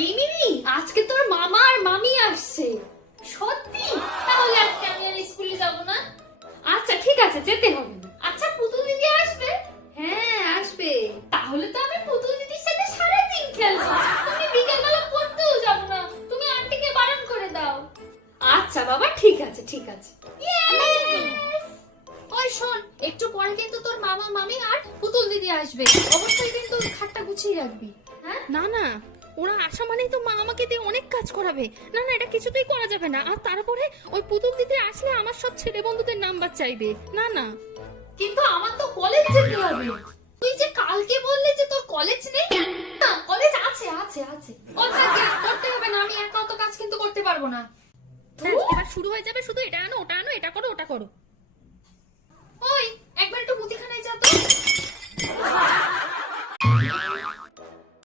এই মিনি, আজকে তোর মামা আর মামি আসছে। সত্যি? তাহলে আজকে আমি আর স্কুলে যাব না। আচ্ছা ঠিক আছে, যেতে হবে না। আচ্ছা পুতুল দিদি আসবে? হ্যাঁ আসবে। তাহলে তো আমি পুতুল দিদির সাথে সারাদিন খেলবো। তুমি বিকেলবেলা পড়তেও যাব না, তুমি আন্টিকে বারণ করে দাও। আচ্ছা বাবা, ঠিক আছে ঠিক আছে। ওই শোন, একটু পরে কিন্তু তোর মামা মামি আর পুতুল দিদি আসবে। অবশ্যই কিন্তু খাটটা গুছিয়ে রাখবি। হ্যাঁ না না, ওরা আসা মানেই তো মা আমাকে দিয়ে অনেক কাজ করাবে। না না, এটা কিছুতেই করা যাবে না। আর তারপরে ওই পুতুল দিদি আসলে আমার সব ছেলে বন্ধুদের নাম্বার চাইবে। না না, কিন্তু আমার তো কলেজ যেতে হবে। তুই যে কালকে বললি যে তোর কলেজ নেই। না, কলেজ আছে আছে আছে। ওটাকে করতে হবে না, আমি একা অত কাজ কিন্তু করতে পারবো না। ব্যাস, এবার শুরু হয়ে যাবে শুধু এটা আনো ওটা আনো, এটা করো ওটা করো। ওই একবার একটু মুদিখানায় যা তো।